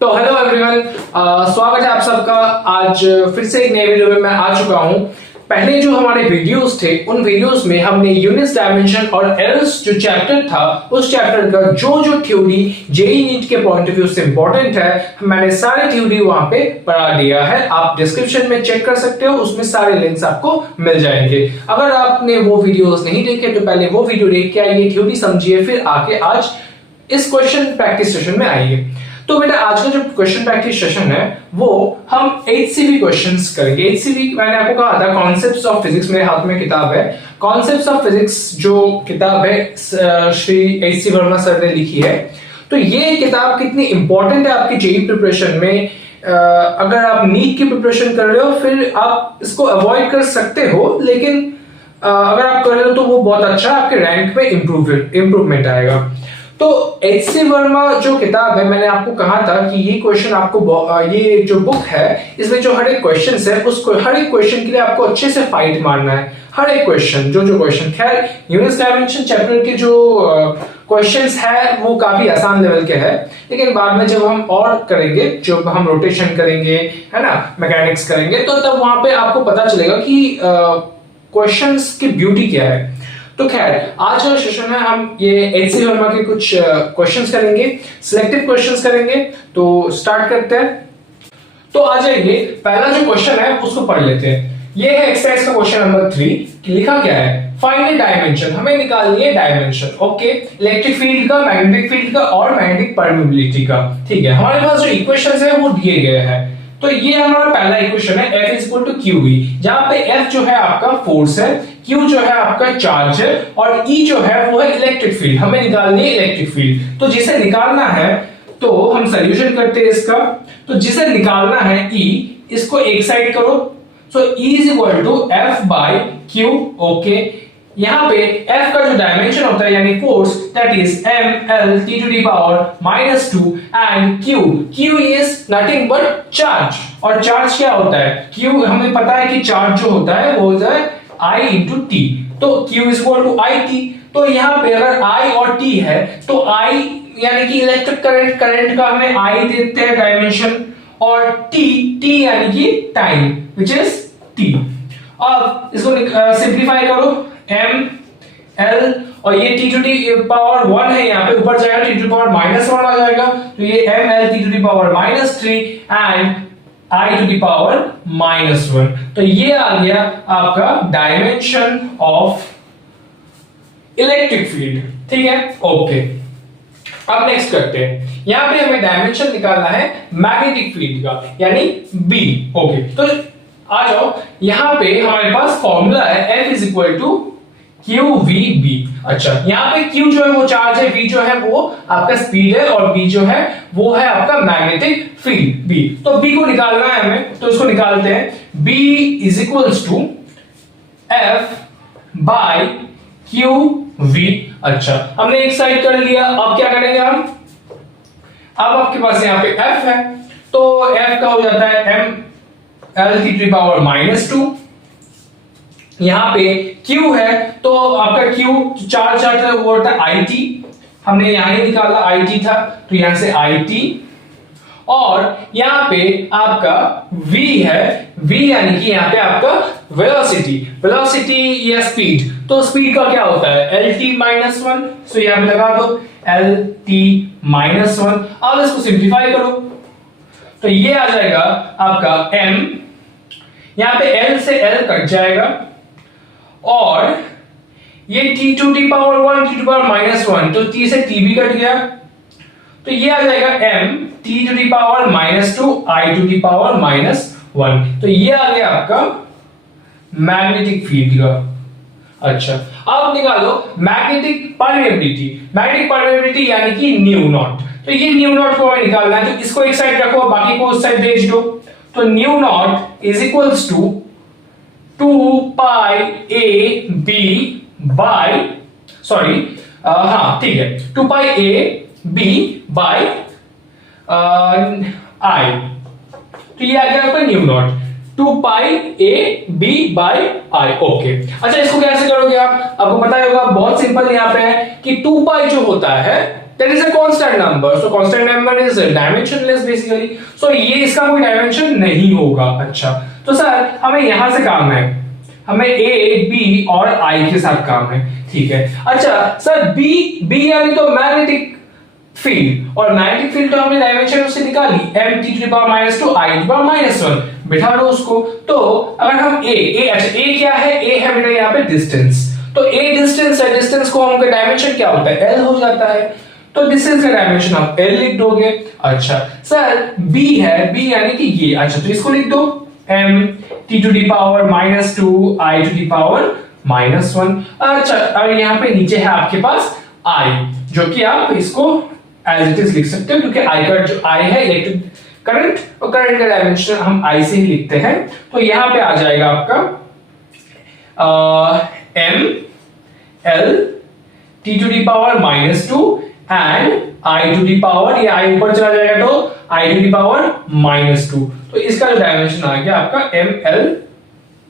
तो hello everyone, स्वागत है आप सबका। आज फिर से एक नए वीडियो में मैं आ चुका हूं। पहले जो हमारे वीडियोस थे उन वीडियोस में हमने यूनिट्स, डायमेंशन और एरर्स जो चैप्टर था उस चैप्टर का जो थ्योरी जेईई नीट के पॉइंट ऑफ व्यू से इंपॉर्टेंट है मैंने सारी थ्योरी वहां पे पढ़ा दिया है। आप डिस्क्रिप्शन में चेक कर सकते हो, उसमें सारे लिंक्स आपको मिल जाएंगे। अगर आपने वो वीडियोस नहीं देखे तो पहले वो वीडियो देख के आइए, थ्योरी समझिए, फिर आके आज इस क्वेश्चन प्रैक्टिस सेशन में आइए। तो बेटा आज का जो क्वेश्चन प्रैक्टिस सेशन है वो हम HCV क्वेश्चंस करेंगे। HCV मैंने आपको कहा था कॉन्सेप्ट्स ऑफ फिजिक्स, मेरे हाथ में किताब है कॉन्सेप्ट्स ऑफ फिजिक्स, जो किताब है श्री HC वर्मा सर ने लिखी है। तो ये किताब कितनी इंपॉर्टेंट है आपकी जेईई प्रिपरेशन में। अगर आप नीट की प्रिपरेशन कर रहे हो फिर आप इसको अवॉइड कर सकते हो, लेकिन अगर आप कर रहे हो तो वो बहुत अच्छा, आपके रैंक में इंप्रूवमेंट आएगा। तो HC वर्मा जो किताब है, मैंने आपको कहा था कि ये क्वेश्चन आपको, ये जो बुक है इसमें जो हर एक क्वेश्चन है उसको हर एक क्वेश्चन के लिए आपको अच्छे से फाइट मारना है। हर एक क्वेश्चन जो क्वेश्चन, खैर यूनिट्स डायमेंशन चैप्टर के जो क्वेश्चंस है वो काफी आसान लेवल के हैं, लेकिन बाद में जब हम और करेंगे, जब हम रोटेशन करेंगे, है ना, मैकेनिक्स करेंगे, तो तब वहां पे आपको पता चलेगा कि क्वेश्चंस की ब्यूटी क्या है। तो खैर आज का सेशन में हम ये HC वर्मा के कुछ क्वेश्चंस करेंगे, सिलेक्टिव क्वेश्चंस करेंगे। तो स्टार्ट करते हैं। तो आ जाइए, पहला जो क्वेश्चन है उसको पढ़ लेते हैं। ये है एक्सरसाइज का क्वेश्चन नंबर 3। लिखा क्या है, फाइंड द डायमेंशन, हमें निकालनी है डायमेंशन। ओके, इलेक्ट्रिक फील्ड का, मैग्नेटिक फील्ड का और मैग्नेटिक परमेबिलिटी का। ठीक है, हमारे पास जो इक्वेशंस है वो दिए गए हैं। तो ये हमारा पहला इक्वेशन है, F is equal to QV, जहां पे F जो है आपका फोर्स है, Q जो है आपका चार्ज है और E जो है वो है इलेक्ट्रिक फील्ड। हमें निकालनी है इलेक्ट्रिक फील्ड। तो जिसे निकालना है तो हम सॉल्यूशन करते हैं इसका। तो जिसे निकालना है E, इसको एक साइड करो। So E is equal to F by Q। Okay, यहां पे F का जो डायमेंशन होता है यानी force, that is mLt to the power -2 and Q is nothing but charge. और चार्ज क्या होता है, Q हमें पता है कि चार्ज जो होता है वो होता है I into T। तो Q is equal to IT। तो यहां पे अगर I और T है तो I यानी कि इलेक्ट्रिक करंट का हमें I देते हैं डायमेंशन, और T यानी कि टाइम विच इज T। अब इसको सिंप्लीफाई करो, m l और ये t टू दी पावर 1 है, यहाँ पे ऊपर जाएगा t टू पावर -1 आ जाएगा। तो ये m l t to the power -3 and I to the power -1। तो ये आ गया आपका डायमेंशन ऑफ इलेक्ट्रिक फील्ड। ठीक है, ओके। अब नेक्स्ट करते हैं, यहां पे हमें डायमेंशन निकालना है मैग्नेटिक फील्ड का यानी B। ओके, तो आ जाओ, यहां पे हमारे पास फॉर्मूला है F is equal to QVB। अच्छा, यहां पे Q जो है वो चार्ज है, V जो है वो आपका स्पीड है और B जो है वो है आपका मैग्नेटिक फील्ड B। तो B को निकालना है हमें, तो इसको निकालते हैं। B is equals to F by QV। अच्छा, हमने एक साइड कर लिया, अब क्या करेंगे हम, अब आपके पास यहाँ पे F है, तो F का हो जाता है mL की पावर -2। यहां पे Q है तो आपका Q चार्ज है वो होता है IT। हमने यहां ही निकाला, IT था तो यहां से IT। और यहां पे आपका V है, V यानी कि यहां पे आपका वेलोसिटी या स्पीड। तो स्पीड का क्या होता है LT-1। सो यहां पे लगा दो LT-1। अब इसको सिंप्लीफाई करो तो ये आ जाएगा आपका M, यहां पे L से L कट जाएगा और ये t to the power 1 t to power -1, तो t से t भी कट गया, तो ये आ जाएगा m t to the power -2 I to the power -1। तो ये आ गया आपका मैग्नेटिक फील्ड का। अच्छा, अब निकालो मैग्नेटिक परमेबिलिटी। मैग्नेटिक परमेबिलिटी यानी कि न्यू नॉट। तो ये न्यू नॉट को हमें निकालना है, तो इसको एक साइड रखो, बाकी को उस साइड भेज दो। तो nu nought is equals to 2 pi a b by, sorry हाँ ठीक है, 2 pi a b by I। तो ये आ गया आपका nu nought 2 pi a b by I। Okay, अच्छा इसको कैसे करोगे आप, आपको पता होगा, बहुत सिंपल यहाँ पे है कि 2 पाई जो होता है that is a constant number, so constant number is dimensionless basically, so ये इसका कोई डायमेंशन नहीं होगा। अच्छा तो सर हमें यहां से काम है, हमें ए बी और आई के साथ काम है, ठीक है। अच्छा सर बी यानी तो मैग्नेटिक फील्ड, और मैग्नेटिक फील्ड तो हमने डायमेंशन उससे निकाली m t to the power -2 i to the power -1, बिठा लो उसको। तो अगर हम अच्छा a क्या है, a है बेटा यहाँ पे डिस्टेंस, तो a डिस्टेंस है, डिस्टेंस को हमका डायमेंशन क्या होता है, l हो जाता है, तो डिस्टेंस का डायमेंशन आप l लिख दोगे। अच्छा सर b है, b यानी कि ये, अच्छा तो इसको लिख दो m t to the power -2 i to the power -1। अच्छा और यहाँ पे नीचे है आपके पास i, जो कि आप इसको एज इट इज लिख सकते हो, क्योंकि i का जो i है इलेक्ट्रिक करंट, और करंट का डायमेंशन हम i से ही लिखते हैं। तो यहां पे आ जाएगा आपका m l t to the power -2 and i to the power, ये i ऊपर चला जाएगा तो i to the power -2, तो इसका जो डायमेंशन आ गया आपका m l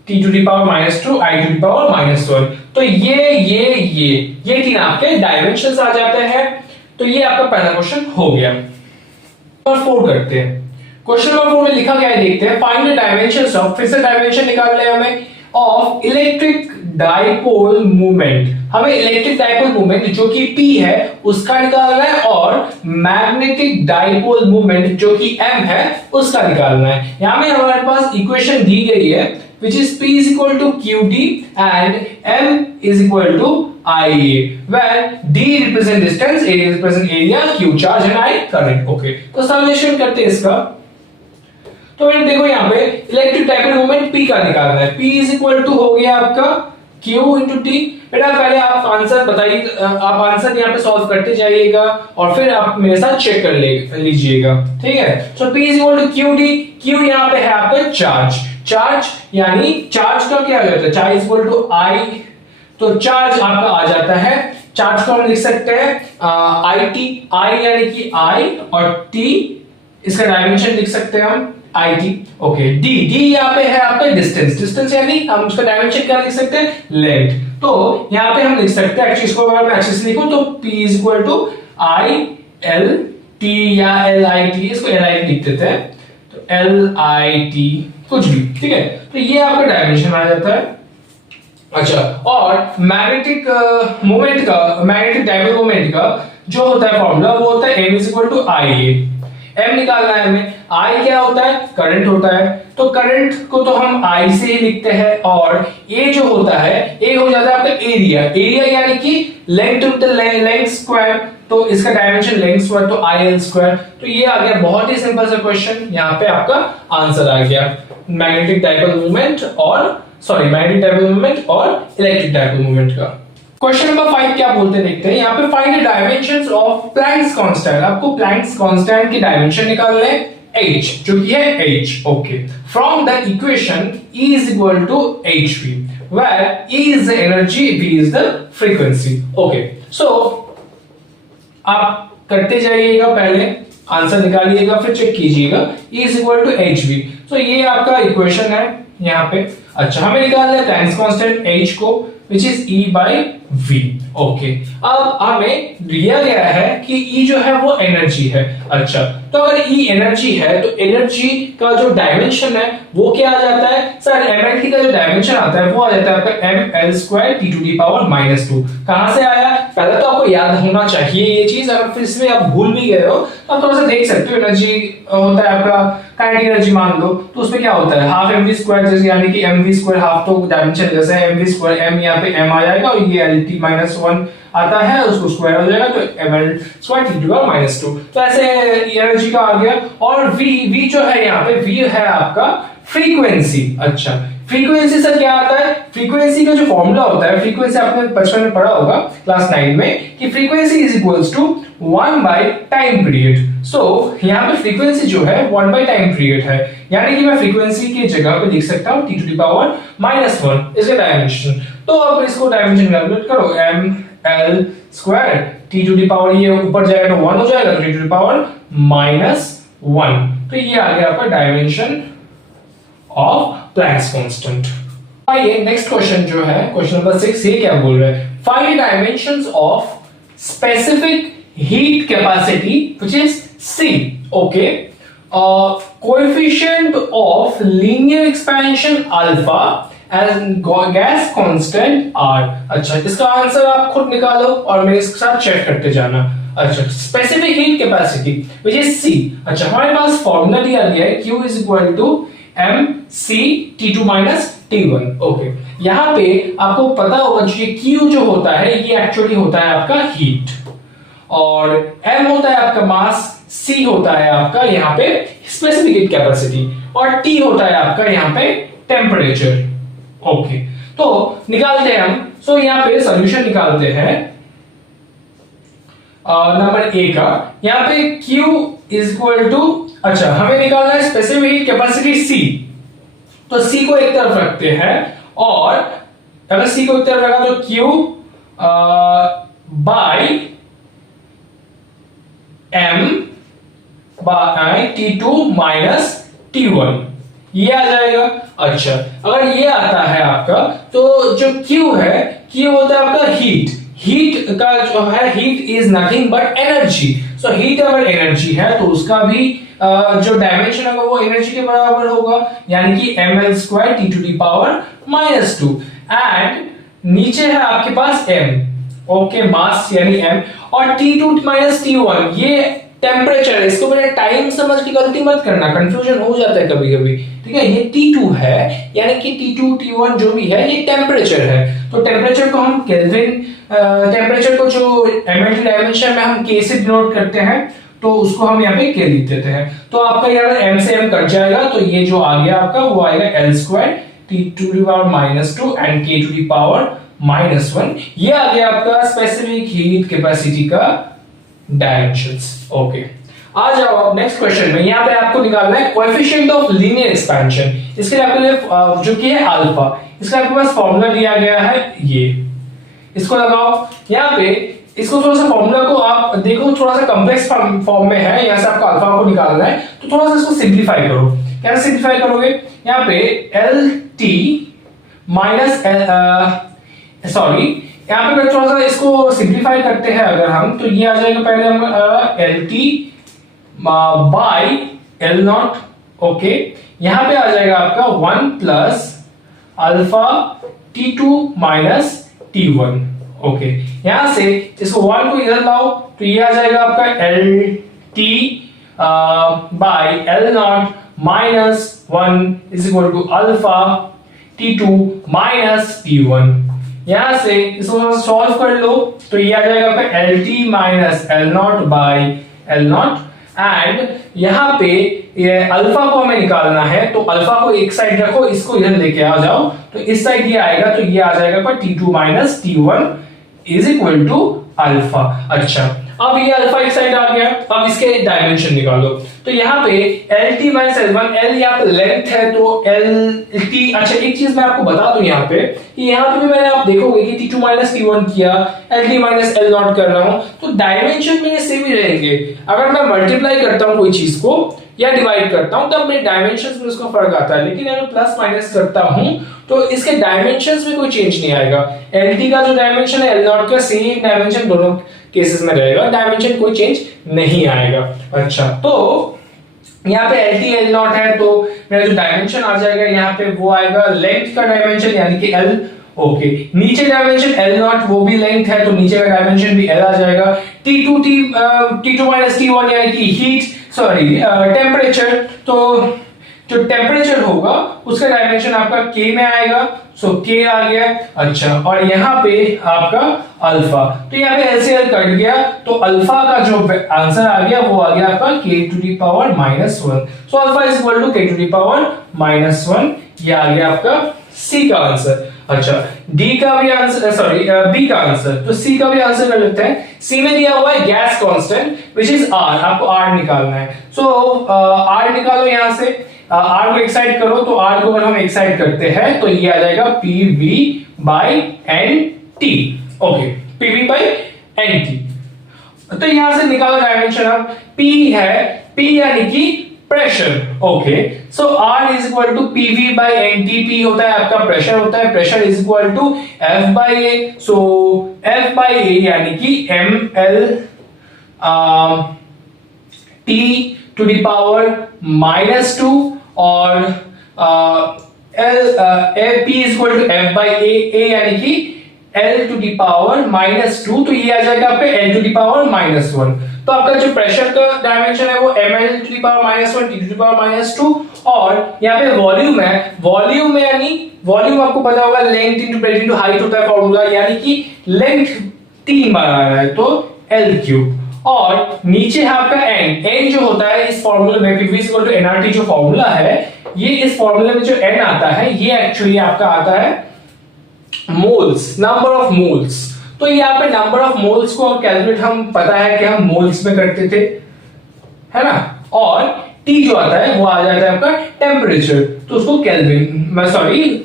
t to the power -2 i to the power -1। तो ये तीन आपके डायमेंशंस आ जाते हैं। तो ये आपका पहला क्वेश्चन हो गया। नंबर 4 करते हैं। क्वेश्चन नंबर 4 में लिखा क्या है देखते हैं। फाइंड द डायमेंशंस ऑफ, फिर से डायमेंशन निकाल ले हमें, ऑफ इलेक्ट्रिक डाइपोल मूवमेंट। हमें इलेक्ट्रिक डाइपोल मूवमेंट जो कि P है उसका निकालना है, और मैग्नेटिक डाइपोल मूवमेंट जो कि M है उसका निकालना है। यहां में हमारे पास इक्वेशन दी गई है which is P is equal to QD and M is equal to IA, where D represent distance, A represent area, Q charge and I current। Okay तो सॉल्यूशन करते हैं इसका। तो मैंने देखो यहाँ पे इलेक्ट्रिक डाइपोल मोमेंट P का निकालना है, P is equal to हो गया आपका Q into T। बेटा पहले आप आंसर बताइए, आप आंसर यहाँ पे सॉल्व करते जाइएगा और फिर आप मेरे साथ चेक कर लीजिएगा, ठीक है। सो P is equal to QD, Q यहाँ पे है आपका चार्ज यानी चार्ज का क्या हो जाता है, चार्ज इक्वल टू आई, तो चार्ज आपका आ जाता है, चार्ज को हम लिख सकते हैं आई टी, आई यानी कि आई, और टी इसका डायमेंशन लिख सकते हैं हम आई टी। ओके डी यहाँ पे है आपका डिस्टेंस यानी हम उसका डायमेंशन क्या लिख सकते हैं, लेंथ। तो यहाँ पे हम लिख सकते हैं, एक्सिस को अगर मैं एक्सिस लिखूं तो P is equal to I L T या एल आई टी, इसको एल आई लिख देते हैं, तो एल आई टी कुछ भी, ठीक है। तो ये आपका डायमेंशन आ जाता है। अच्छा और मैग्नेटिक मोमेंट का, मैग्नेटिक डाइपोल मोमेंट का जो होता है फॉर्मूला वो होता है m is equal to I. m निकालना है हमें, I क्या होता है, करंट होता है, तो करंट को तो हम I से ही लिखते हैं, और A जो होता है, A हो जाता है आपका एरिया यानी कि लेंथ टू लेंथ स्क्वायर, तो इसका डायमेंशन लेंथ स्क्वायर तो IL स्क्वायर। तो ये आ गया बहुत ही सिंपल सा क्वेश्चन, यहाँ पे आपका आंसर आ गया मैग्नेटिक डाइपोल मोमेंट और इलेक्ट्रिक डाइपोल मोमेंट का। क्वेश्चन नंबर 5 क्या बोलते हैं देखते हैं। यहाँ पे find the dimensions of Planck's constant. आपको प्लैंक्स कांस्टेंट की डायमेंशन निकालना है h, जो कि है h। Okay from the equation E is equal to hv, where E is the energy, v is the frequency। Okay so आप करते जाइएगा, पहले आंसर निकालिएगा फिर चेक कीजिएगा। E is equal to hv, तो ये आपका इक्वेशन है यहाँ पे। अच्छा हमें निकालना है प्लैंक्स कांस्टेंट h को, which is E by V। Okay अब हमें दिया गया है कि E जो है वो एनर्जी है। अच्छा तो अगर E एनर्जी है तो एनर्जी का जो डायमेंशन है वो क्या आ जाता है, सर mlt का जो डायमेंशन आता है वो आ जाता है आपका ml² t to the power -2। कहां से आया, पहले तो आपको याद होना चाहिए ये चीज, अगर फिर इसमें आप भूल भी गए हो तो आप थोड़ा सा देख सकते हो। एनर्जी होता है आपका काइनेटिक एनर्जी मान लो, तो उसमें क्या होता है हाफ mv², जैसे यानी कि mv² हाफ तो डायमेंशन जैसे है mv², m यहाँ पे m आ जाएगा और ये lt -1 आता है, उसको स्क्वायर हो जाएगा तो ml² t to the power -2। तो ऐसे एनर्जी का आ गया। और v जो है यहाँ पे v है आपका फ्रीक्वेंसी। अच्छा फ्रीक्वेंसी सर क्या आता है, फ्रीक्वेंसी का जो फॉर्मूला होता है, फ्रीक्वेंसी आपने बचपन में पढ़ा होगा क्लास 9 में कि frequency is equals to 1 by time period. So यहाँ पे फ्रीक्वेंसी जो है 1 बाय टाइम पीरियड है, यानी कि मैं फ्रीक्वेंसी की जगह पे लिख सकता हूँ t to the power -1 इसका डायमेंशन। तो अब इसको डायमेंशन कैलकुलेट करो, ml² t to the power, ये ऊपर जाएगा तो 1 हो जाएगा, तो t to the power -1। तो ये आ गया आपका डायमेंशन ऑफ प्लैंक्स कांस्टेंट। आइए नेक्स्ट क्वेश्चन जो है क्वेश्चन नंबर 6, ये क्या बोल रहा है, find dimensions of specific heat capacity, which is C. Okay. Coefficient of linear expansion alpha and gas constant R. अच्छा, इसका आंसर आप खुद निकालो और मेरे साथ चेक करते जाना. अच्छा, specific heat capacity which is C. अच्छा, हमारे पास फॉर्मूला दिया गया है Q is equal to MC T2 minus T1. Okay, यहाँ पे आपको पता होगा कि Q जो होता है ये एक्चुअली होता है आपका हीट, और M होता है आपका मास, C होता है आपका यहाँ पे स्पेसिफिक हीट कैपेसिटी, और T होता है आपका यहाँ पे टेम्परेचर. ओके, तो निकालते हैं हम. सो यहाँ पे सॉल्यूशन निकालते हैं नंबर ए का. यहाँ पे Q इज इक्वल टू, अच्छा हमें निकालना है स्पेसिफिक हीट कैपेसिटी C. तो C को एक तरफ रखते हैं, और अगर C को एक तरफ रखा तो Q by M by T2 minus T1 ये आ जाएगा. अच्छा, अगर ये आता है आपका तो जो Q है, Q होता है आपका हीट. हीट का जो है, heat is nothing but energy. So heat अगर एनर्जी है तो उसका भी जो डायमेंशन होगा वो एनर्जी के बराबर होगा, यानी कि ml² T to the power minus 2. And नीचे है आपके पास M. ओके, मास यानी M, और T2 माइनस T1 ये टेम्परेचर है. इसको मेरा टाइम समझ के गलती मत करना, कंफ्यूजन हो जाता है कभी कभी. ठीक है, ये T2 है, यानी कि T2 T1 जो भी है ये टेम्परेचर है. तो टेम्परेचर को हम केल्विन, टेम्परेचर को जो ml डायमेंशन में हम K से डिनोट करते हैं, तो उसको हम यहाँ पे K लिख देते हैं. तो आपका यहाँ M से M कट जाएगा, तो ये जो आ गया आपका वो आएगा L² T to the power minus 2 and K to the power minus 1. ये आ गया आपका स्पेसिफिक हीट कैपेसिटी का डायमेंशंस. ओके, आ जाओ आप नेक्स्ट क्वेश्चन में. यहाँ पे आपको निकालना है कोएफिशिएंट ऑफ लीनियर एक्सपेंशन. इसके लिए आपके लिए जो कि है अल्फा, इसका आपके पास फॉर्मूला दिया गया है, ये इसको लगाओ. यहाँ पे इसको थोड़ा सा फॉर्मूला को आप देखो, थोड़ा सा कॉम्प्लेक्स फॉर्म में है. यहाँ से आपको अल्फा को निकालना है, तो थोड़ा सा इसको सिंप्लीफाई करो. कैसे सिंप्लीफाई करोगे? यहाँ पे एल टी माइनस सॉरी, यहाँ पे थोड़ा सा इसको सिंप्लीफाई करते हैं अगर हम, तो ये आ जाएगा पहले हम L T by L not. Okay, यहाँ पे आ जाएगा आपका 1 plus alpha T2 minus T1. Okay, यहां से इसको 1 को इधर लाओ, तो ये आ जाएगा आपका L T by L nought minus 1 is equal to alpha T2 minus T1. यहां से इसको सॉल्व कर लो, तो ये आ जाएगा आपका L T minus L not by L not. And यहां पे ये अल्फा को हमें निकालना है, तो अल्फा को एक साइड रखो, इसको इधर लेके आ जाओ, तो इस साइड ये आएगा, तो ये आ जाएगा पर T2 minus T1 is equal to alpha. अच्छा, अब ये अल्फा एक साइड आ गया. अब इसके डायमेंशन निकालो, तो यहाँ पे L T minus L one, L यहाँ पे लेंथ है तो एल टी. अच्छा, एक चीज मैं आपको बता दूं यहाँ पे कि यहाँ पे भी मैंने आप देखोगे कि T2 माइनस T1 किया, L T minus L not कर रहा हूं, तो डायमेंशन मेरे सेम ही रहेंगे. अगर मैं मल्टीप्लाई करता हूं कोई चीज को या डिवाइड करता हूं, तब मेरे डायमेंशंस में उसका फर्क आता है. लेकिन अगर प्लस माइनस करता हूं तो इसके डायमेंशंस में कोई चेंज नहीं आएगा. एलटी का जो डायमेंशन है एल नॉट का सेम डायमेंशन दोनों केसेस में रहेगा, डायमेंशन कोई चेंज नहीं आएगा. अच्छा, तो यहाँ पे एल टी एल नॉट है, तो मेरा जो डायमेंशन आ जाएगा यहाँ पे वो आएगा लेंथ का डायमेंशन, यानी कि एल. ओके, नीचे डायमेंशन एल नॉट, वो भी लेंथ है, तो नीचे का डायमेंशन भी एल आ जाएगा. T2 माइनस T1 यानी कि हीट, सॉरी टेम्परेचर, तो जो टेम्परेचर होगा उसका डायमेंशन आपका K में आएगा. सो K आ गया. अच्छा, और यहाँ पे आपका अल्फा, तो यहाँ पे L से L कट गया, तो अल्फा का जो आंसर आ गया वो आ गया आपका K to the power minus 1. So alpha is equal to K to the power minus 1. ये आ गया आपका C का आंसर. अच्छा, D का भी आंसर, सॉरी B का आंसर, तो C का भी आंसर कर लेते हैं. C में दिया हुआ है gas constant which is R. आपको R निकालना है. सो R निकालो, यहां से R को एक्साइड करो, तो R को अगर हम एक्साइड करते हैं तो ये आ जाएगा PV by NT. Okay, PV by NT. तो यहां से निकालो डायमेंशन. अब P है, P यानी कि pressure. Okay, so R is equal to PV by NT. P होता है आपका प्रेशर होता है, pressure is equal to F by A. So F by A यानी कि ML t to the power -2 और p equal to f by a यानी कि l टू द पावर -2, तो ये आ जाएगा आपके l टू द पावर -1। तो आपका जो प्रेशर का डायमेंशन है वो ml to the power -1 t to the power -2, और यहाँ पे वॉल्यूम है, वॉल्यूम में यानी वॉल्यूम आपको पता होगा length into breadth into height होता है फॉर्मूला, यानी कि लेंथ 3 बार आ रहा है तो l क्यूब, और नीचे आपका n जो होता है इस फॉर्मूले में Pv इक्वल टू nRT जो फॉर्मूला है, ये इस फॉर्मूले में जो n आता है ये एक्चुअली आपका आता है मोल्स, नंबर ऑफ मोल्स। तो यहाँ पे नंबर ऑफ मोल्स को कैलकुलेट हम पता है कि हम मोल्स में करते थे, है ना, और T जो आता है वो आ जाता है आपका टेम्परेचर, तो उसको केल्विन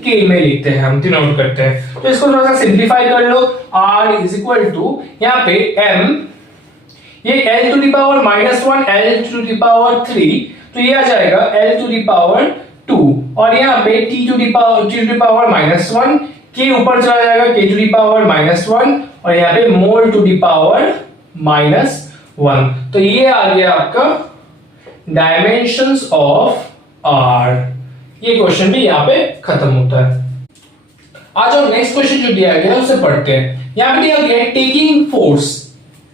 के में लिखते हैं, हम डिनोट करते हैं। तो इसको थोड़ा सा सिंप्लीफाई कर लो, R इज इक्वल टू यहाँ पे m, ये l to the power -1 l to the power 3, तो ये आ जाएगा l टू द पावर 2, और यहाँ पे t टू द पावर -1 के ऊपर चला जाएगा k टू द पावर -1, और यहाँ पे मोल टू द पावर -1। तो ये आ गया आपका डायमेंशंस ऑफ R। ये क्वेश्चन भी यहाँ पे खत्म होता है। आज हम नेक्स्ट क्वेश्चन जो दिया गया है उसे पढ़ते हैं। यहाँ पे दिया गया है टेकिंग फोर्स,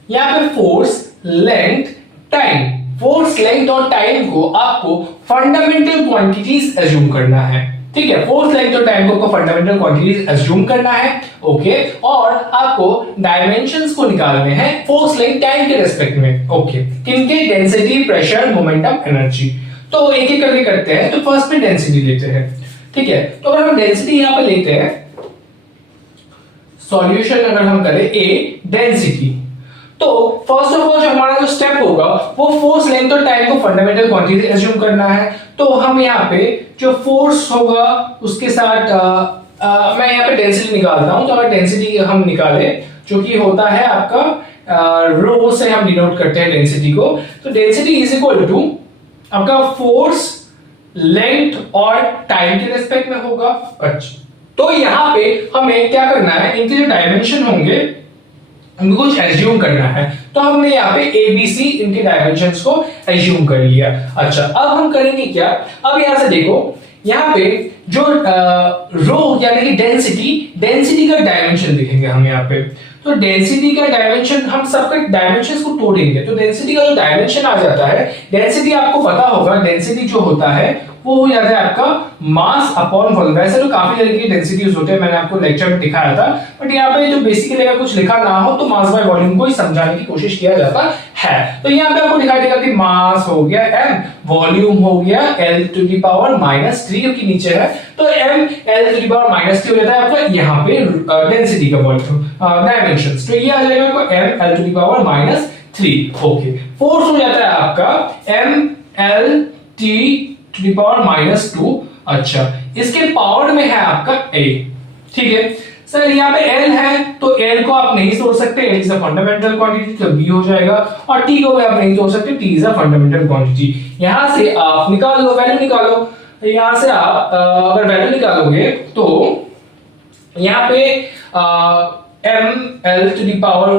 यहाँ पे force, length, time, force, length और टाइम को आपको फंडामेंटल क्वांटिटीज एज्यूम करना है, ठीक है। फोर्स, लेंथ और टाइम को फंडामेंटल क्वांटिटीज एज्यूम करना है, ओके, और आपको डायमेंशंस को निकालने हैं फोर्स, लेंथ, टाइम के रेस्पेक्ट में, ओके। किनके? Density, pressure, momentum, energy. तो एक एक करके करते हैं। तो फर्स्ट में डेंसिटी लेते हैं, ठीक है। तो अगर हम डेंसिटी यहां पे लेते हैं, सॉल्यूशन अगर हम करें ए डेंसिटी, तो फर्स्ट ऑफ ऑल जो हमारा जो स्टेप होगा वो फोर्स, लेंथ और टाइम को फंडामेंटल क्वांटिटी एज्यूम करना है। तो हम यहाँ पे जो फोर्स होगा उसके साथ मैं यहाँ पे डेंसिटी निकालता हूं। तो अगर डेंसिटी हम निकाले जो कि होता है आपका रो से हम डिनोट करते हैं डेंसिटी को, तो डेंसिटी इज इक्वल टू आपका फोर्स, लेंथ और टाइम के रेस्पेक्ट में होगा। अच्छा, तो यहाँ पे हमें क्या करना है, इनके जो डायमेंशन होंगे उनको कुछ एज्यूम करना है। तो हमने यहाँ पे ABC इनके डायमेंशंस को एज्यूम कर लिया। अच्छा, अब हम करेंगे क्या, अब यहां से देखो, यहाँ पे जो रो यानी कि डेंसिटी का डायमेंशन लिखेंगे हम यहाँ पे। तो डेंसिटी का डायमेंशन, हम सबके डायमेंशंस को तोड़ेंगे, तो डेंसिटी का जो डायमेंशन आ जाता है, डेंसिटी आपको पता होगा, डेंसिटी जो होता है वो हो जाता है आपका मास अपॉन वॉल्यूम। वैसे तो काफी तरह की डेंसिटीज होते हैं, मैंने आपको लेक्चर में दिखाया था, बट यहाँ पे जो बेसिकली अगर कुछ लिखा ना हो तो मास बाय वॉल्यूम को ही समझाने की कोशिश किया जाता है। तो यहाँ पे आपको दिखाई देगा कि मास हो गया m, वॉल्यूम हो गया l टू द पावर -3, क्योंकि नीचे है, तो m l to the power -3 हो जाता है आपका यहाँ पे डेंसिटी का वॉल्यूम डायमेंशंस। तो ये आ जाएगा आपको m l to the power -3, okay. Force हो जाता है आपका m l t to the power -2। अच्छा, इसके पावर में है आपका a, ठीक है सर। यहाँ पे l है तो l को आप नहीं तोड़ सकते, l is a fundamental quantity, तो b हो जाएगा, और t को भी आप नहीं तोड़ सकते, t is a fundamental quantity. यहां से आप निकाल लो, वैल्यू निकालो। यहां से आप अगर वैल्यू निकालोगे तो यहाँ पे ml टू द पावर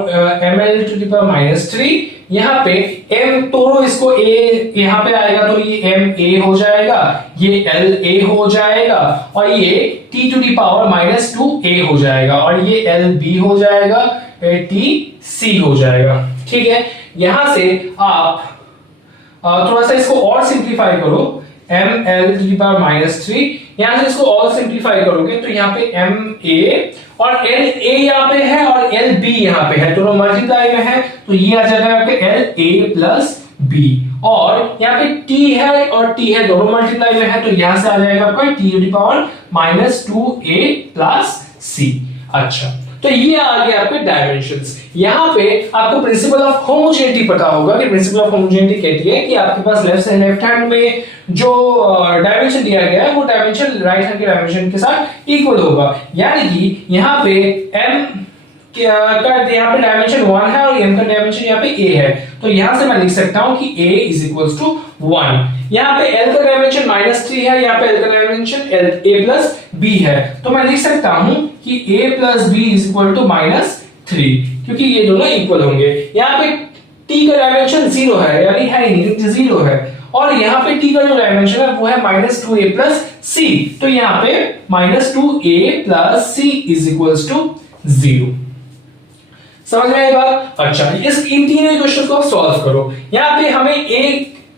-3, यहाँ पे m तोड़ो इसको, a यहाँ पे आएगा तो ये m a हो जाएगा, ये l a हो जाएगा, और ये t to the power -2 a हो जाएगा, और ये l b हो जाएगा, t c हो जाएगा, ठीक है। यहां से आप थोड़ा सा इसको और सिंप्लीफाई करो, m l to the power -3, यहां से इसको और सिंप्लीफाई करोगे तो यहाँ पे m a और l a यहाँ पे है और l b यहाँ पे है, दोनों मल्टीप्लाई में है, तो ये आ जाता है आपके l a प्लस b, और यहाँ पे t है और t है, दोनों मल्टीप्लाई में है, तो यहां से आ जाएगा आपका t to the power -2a plus c। अच्छा, तो ये आ गया आपके डायमेंशंस। यहाँ पे आपको प्रिंसिपल ऑफ होमोजेनिटी पता होगा कि प्रिंसिपल ऑफ होमोजेनिटी कहती है कि आपके पास लेफ्ट हैंड में जो डायमेंशन दिया गया है वो डायमेंशन राइट हैंड के डायमेंशन के साथ इक्वल होगा, यानी कि यहाँ पे m का यहाँ पे डायमेंशन 1 है और m का डायमेंशन यहाँ पे a है, तो यहाँ से मैं लिख सकता हूँ कि a इज इक्वल्स टू 1। यहाँ पे l का डायमेंशन -3 है, यहाँ पे l का डायमेंशन a प्लस b है, तो मैं लिख सकता हूँ कि a plus b is equal to -3, क्योंकि ये दोनों इक्वल होंगे। यहाँ पे टी का डायमेंशन जीरो है, यानी है ही नहीं, जीरो है। और यहाँ पे टी का जो डायमेंशन है वो है -2a प्लस सी, तो यहाँ पे -2a plus C is equals to 0। समझ में आई बात? अच्छा, इस इन तीनों इक्वेशन को सॉल्व करो। यहाँ पे हमें a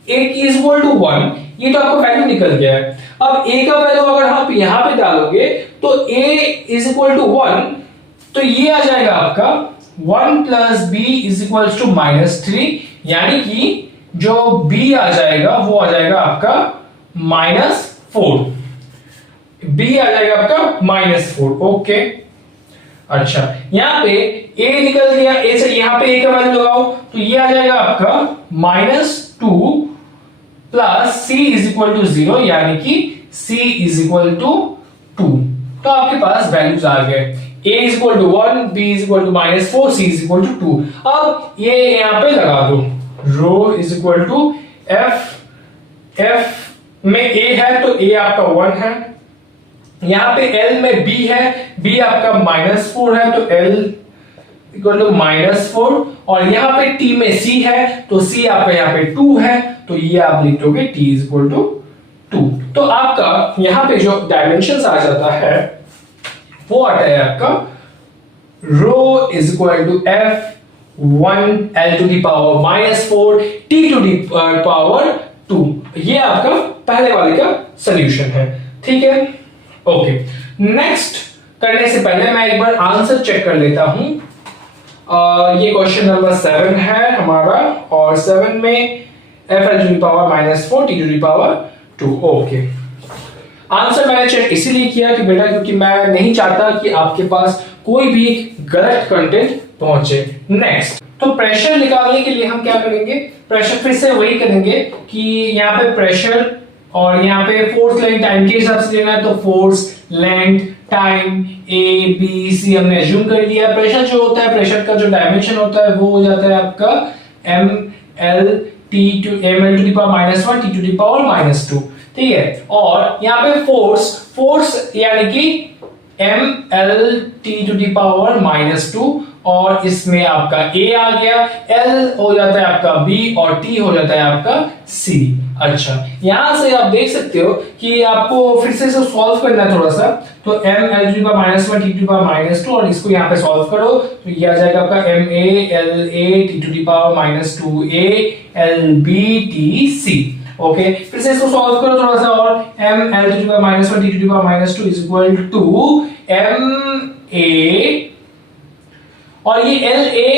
इज इक्वल टू 1, ये तो आपको वैल्यू निकल गया है। अब a का वैल्यू अगर आप यहाँ पे डालोगे तो a इज इक्वल टू 1, तो ये आ जाएगा आपका 1 plus B is equal to -3, यानी कि जो b आ जाएगा वो आ जाएगा आपका -4, b आ जाएगा आपका -4। ओके, अच्छा यहाँ पे a निकल गया, a से यहाँ पे a का वैल्यू लगाओ तो ये आ जाएगा आपका -2 plus c is equal to 0, यानी कि c इज इक्वल टू 2। तो आपके पास वैल्यूज आ गए, a is equal to 1, b is equal to -4, c is equal to 2। अब ये यहाँ पे लगा दो, rho is equal to f में a है तो a आपका 1 है, यहाँ पे l में b है, b आपका -4 है तो l इक्वल टू -4, और यहाँ पे t में c है तो c आपका यहाँ पे 2 है, तो ये आप लिख दोगे t इज इक्वल टू 2। तो आपका यहाँ पे जो डायमेंशंस आ जाता है वो आता है आपका rho is equal to f1 l to the power -4 t to the power 2। ये आपका पहले वाले का सॉल्यूशन है, ठीक है। ओके, नेक्स्ट करने से पहले मैं एक बार आंसर चेक कर लेता हूं। ये क्वेश्चन नंबर 7 है हमारा, और 7 में f l to the power -4 t to the power 2। Okay, answer मैंने चेक इसीलिए किया कि बेटा क्योंकि मैं नहीं चाहता कि आपके पास कोई भी गलत कंटेंट पहुंचे। नेक्स्ट, तो प्रेशर निकालने के लिए हम क्या करेंगे, प्रेशर फिर से वही करेंगे कि यहाँ पे प्रेशर और यहाँ पे फोर्स लेंथ टाइम के हिसाब से लेना है, तो force length time A B C हमने अज्यूम कर लिया। प्रेशर जो होता है, प्रेशर का जो डायमेंशन होता है वो हो जाता है आपका M L T to M L to the power -1 T to the power -2, ठीक है। और यहाँ पे फोर्स यानी कि M L T to the power -2, और इसमें आपका a आ गया, l हो जाता है आपका b और t हो जाता है आपका c। अच्छा, यहां से आप देख सकते हो कि आपको फिर से इसे सॉल्व करना है थोड़ा सा, तो m l to the power -1 t to the power -2, और इसको यहां पे सॉल्व करो तो ये आ जाएगा आपका m a l a t to the power -2a l b t c। ओके, फिर से इसको सॉल्व करो थोड़ा सा, और m l to the power -1 t to the power -2 is equal to m a, और ये एल ए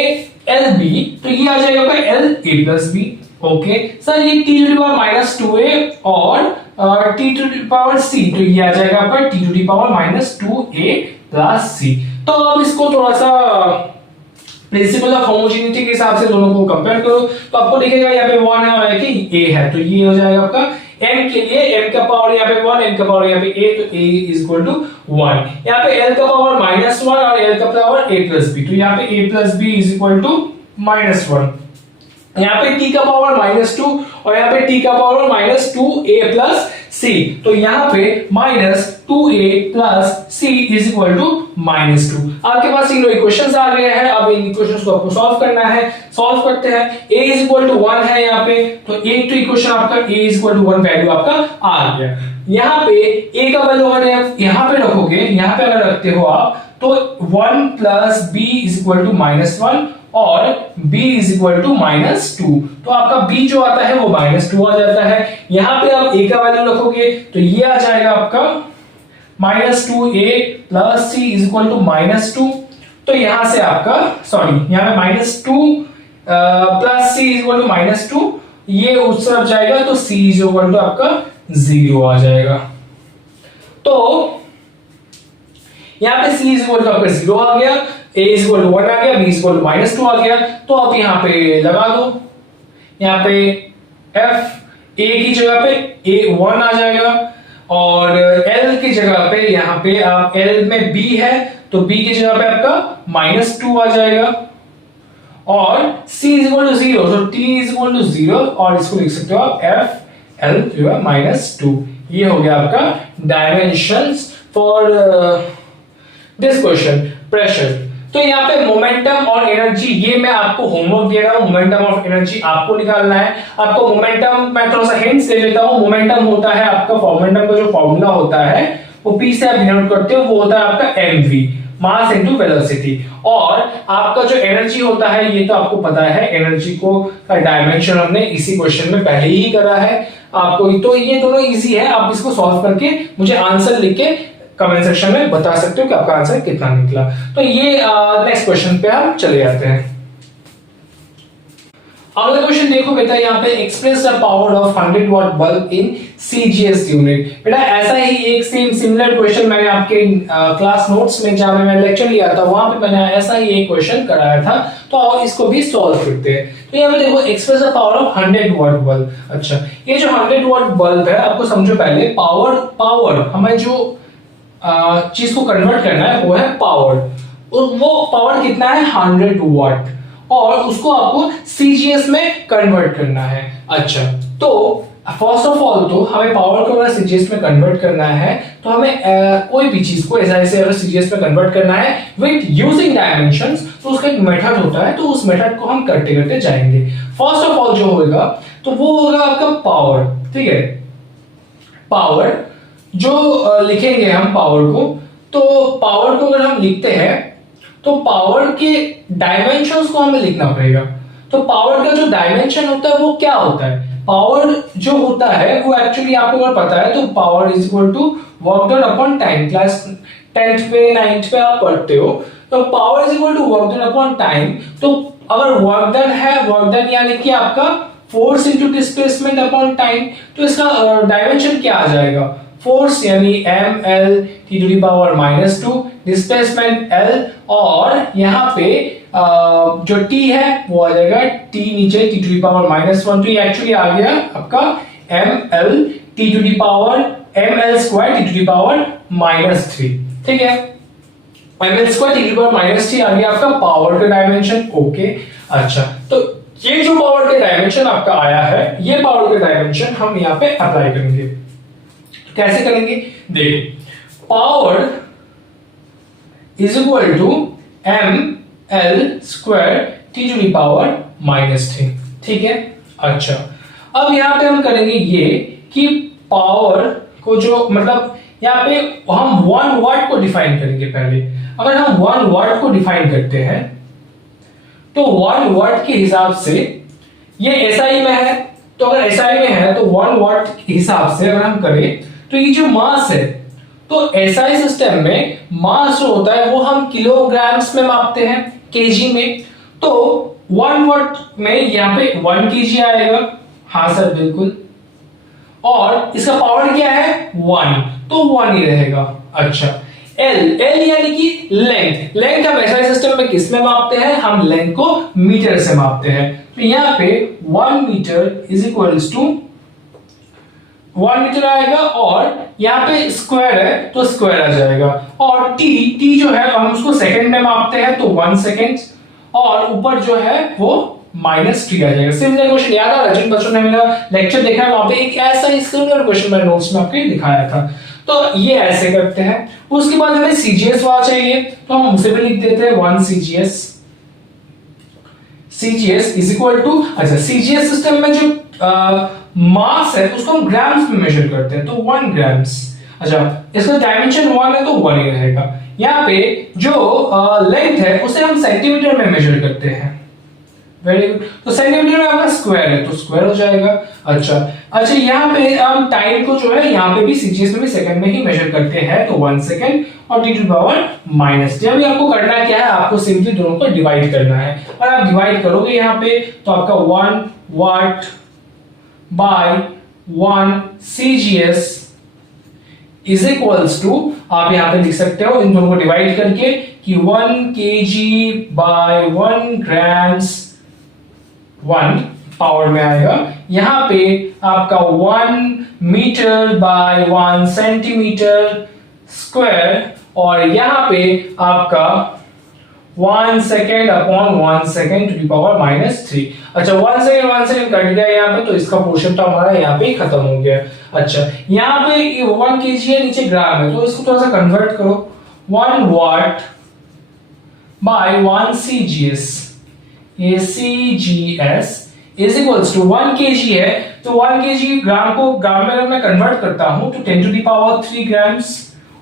एल बी, तो ये आ जाएगा आपका L A plus B. Okay sir, ये T to the power -2a और T to the power c, तो ये आ जाएगा आपका T to the power -2a plus c। तो अब इसको थोड़ा सा प्रिंसिपल ऑफ होमोजेनिटी के हिसाब से दोनों को कंपेयर करो, तो आपको दिखेगा यहाँ पे 1 है और a है, तो ये हो जाएगा आपका m के लिए m का पावर यहाँ पे 1, m का पावर यहाँ पे a, तो a इज इक्वल टू 1। यहाँ पे l का पावर -1 और l का पावर a प्लस b, तो यहाँ पे a plus b is equal to -1। यहाँ पे t का पावर -2 और यहाँ पे t का पावर -2a प्लस c, तो यहाँ पे -2a plus c is equal to -2। आपके पास तीनों इक्वेशंस आ गए हैं, अब इन इक्वेशंस को आपको सॉल्व करना है। सॉल्व करते हैं, a इज इक्वल टू 1 है यहाँ पे, तो a टू इक्वेशन आपका a is equal to 1 value आपका आ गया। यहाँ पे a का वैल्यू अगर आप यहाँ पे रखोगे, यहाँ पे अगर रखते हो आप, तो 1 plus b is equal to -1 और b इज इक्वल टू -2, तो आपका b जो आता है वो -2 आ जाता है। यहाँ पे आप a का वैल्यू रखोगे तो ये आ जाएगा आपका -2a plus c is equal to -2, तो यहां से आपका यहाँ पे -2 plus c is equal to -2, ये उस तरफ जाएगा तो c इज इक्वल टू आपका 0 आ जाएगा। तो यहाँ पे c इज इक्वल टू आपका 0 आ गया, a इज इक्वल टू 1 आ गया, b इज इक्वल टू -2 आ गया। तो आप यहाँ पे लगा दो, यहाँ पे f a की जगह पे a 1 आ जाएगा, और l की जगह पे यहाँ पे आप l में b है तो b की जगह पे आपका -2 आ जाएगा, और c इज इक्वल टू 0, तो t इज इक्वल टू 0, और इसको लिख सकते हो आप f l -2। ये हो गया आपका dimensions for this question pressure. तो यहाँ पे मोमेंटम और एनर्जी, ये मैं आपको होमवर्क दे रहा हूँ, मोमेंटम ऑफ एनर्जी आपको निकालना है। आपको मोमेंटम, मैं थोड़ा सा हिंट्स दे देता हूँ। मोमेंटम होता है आपका, मोमेंटम का जो फॉर्मूला होता है वो पी से आप डिनोट करते हो, वो होता है आपका mv, मास इनटू वेलोसिटी। और आपका जो एनर्जी होता है, ये तो आपको पता है, एनर्जी को का डायमेंशन हमने इसी क्वेश्चन में पहले ही करा है आपको, तो ये दोनों इजी है। आप इसको सॉल्व करके मुझे आंसर लिख के कमेंट सेक्शन में बता सकते हो कि आपका आंसर कितना निकला। तो ये नेक्स्ट क्वेश्चन पे हम चले जाते हैं। अगला क्वेश्चन देखो बेटा, यहाँ पे express the power of 100 what bulb in CGS unit. बेटा ऐसा ही एक सेम सिमिलर क्वेश्चन मैंने आपके क्लास नोट्स में जहां मैं लेक्चर लिया था, वहां पे मैंने ऐसा ही एक क्वेश्चन कराया था, तो आओ इसको भी सॉल्व करते हैं। तो यहाँ पे देखो, express the power of 100 what bulb. अच्छा, ये जो 100 वॉट बल्ब है, आपको समझो पहले पावर हमें जो चीज को कन्वर्ट करना है वो है पावर, और वो पावर कितना है 100 वॉट, और उसको आपको सीजीएस में कन्वर्ट करना है। अच्छा, तो फर्स्ट ऑफ ऑल तो हमें पावर को अगर सीजीएस में कन्वर्ट करना है, तो हमें कोई भी चीज को ऐसे अगर सीजीएस में कन्वर्ट करना है विद यूजिंग डायमेंशंस, तो उसका एक मेथड होता है, तो उस मेथड को हम करते करते जाएंगे। फर्स्ट ऑफ ऑल जो होगा तो वो होगा आपका पावर। ठीक है, पावर जो लिखेंगे हम पावर को, तो पावर को अगर हम लिखते हैं तो पावर के डायमेंशंस को हमें लिखना पड़ेगा। तो पावर का जो डायमेंशन होता है वो क्या होता है, पावर जो होता है वो एक्चुअली आपको अगर पता है तो power is equal to work done upon time. Class 10th पे 9th पे आप पढ़ते हो, तो power is equal to work done upon time. तो अगर वर्क डन है, वर्क डन यानी कि आपका force into displacement upon time, तो इसका डायमेंशन क्या आ जाएगा, फोर्स यानी ml t to the power -2, displacement l, और यहाँ पे जो t है वो आ जाएगा t नीचे t टू दी पावर -1, तो ये एक्चुअली आ गया आपका ml t to the power ml square t to the power -3। ठीक है, ml square t to the power -3 आ गया आपका पावर का डायमेंशन। ओके, अच्छा, तो ये जो पावर का डायमेंशन आपका आया है, ये पावर का डायमेंशन हम यहाँ पे अप्लाई करेंगे। कैसे करेंगे, देखो, power is equal to ml square t to the power -3। ठीक है, अच्छा, अब यहां पे हम करेंगे ये कि पावर को जो मतलब यहां पे हम 1 वाट को डिफाइन करेंगे पहले। अगर हम 1 वाट को डिफाइन करते हैं तो 1 वाट के हिसाब से ये एसआई में है, तो अगर एसआई में है तो 1 वाट के हिसाब से अगर हम करें तो ये जो मास है, तो एसआई सिस्टम में मास जो होता है वो हम किलोग्राम्स में मापते हैं, केजी में। तो 1 वाट में यहाँ पे 1 केजी आएगा। हाँ सर बिल्कुल, और इसका पावर क्या है 1, तो 1 ही रहेगा। अच्छा, एल यानी कि लेंथ हम एसआई सिस्टम में किस में मापते हैं, हम लेंथ को मीटर से मापते हैं। तो यहाँ पे 1 metre is equals to 1 metre आएगा, और यहाँ पे स्क्वायर है तो स्क्वायर आ जाएगा, और टी जो है हम उसको सेकंड में मापते हैं, तो 1 सेकंड, और ऊपर जो है वो -3 आ जाएगा। सिमिलर क्वेश्चन याद आ रहा है, जिन बच्चों ने मेरा लेक्चर देखा है वहां पे एक ऐसा ही सिमिलर क्वेश्चन मैंने नोट्स में आपको दिखाया था। तो ये ऐसे करते हैं। उसके बाद हमें सीजीएस वाला चाहिए, तो हम उसे भी लिख देते हैं 1 सीजीएस इज इक्वल टू, अच्छा, सीजीएस सिस्टम में जो मास है उसको हम ग्राम्स में मेजर करते हैं, तो 1 ग्राम्स। अच्छा, इसका डायमेंशन 1 है तो 1 ही रहेगा। यहाँ पे जो लेंथ है उसे हम सेंटीमीटर में मेजर करते हैं। वेरी गुड, तो सेंटीमीटर में आपका स्क्वायर है तो स्क्वायर हो जाएगा। अच्छा, यहाँ पे हम टाइम को जो है यहाँ पे भी सीजीएस में भी सेकंड में ही मेजर करते हैं, तो 1 सेकंड, और टी टू पावर -3। अभी आपको करना क्या है, आपको सिंपली दोनों को डिवाइड करना है, और आप डिवाइड करोगे यहाँ पे तो आपका 1 watt by 1 CGS is equals to, आप यहाँ पे लिख सकते हो इन दोनों को डिवाइड करके कि 1 केजी बाय 1 ग्राम्स 1 पावर में आएगा। यहाँ पे आपका 1 मीटर बाय 1 सेंटीमीटर स्क्वायर, और यहाँ पे आपका 1 second upon 1 second to the power -3। अच्छा, 1 सेकेंड कट गया यहाँ पे, तो इसका पोर्शन तो हमारा यहाँ पे ही खत्म हो गया। अच्छा, यहाँ पे 1 केजी है, नीचे ग्राम है, तो इसको थोड़ा सा कन्वर्ट करो, 1 वाट बाय 1 CGS, ये CGS is equals to 1 kg है, तो 1 kg ग्राम को ग्राम में अगर मैं कन्वर्ट करता हूं तो 10 टू द पावर 3 ग्राम्स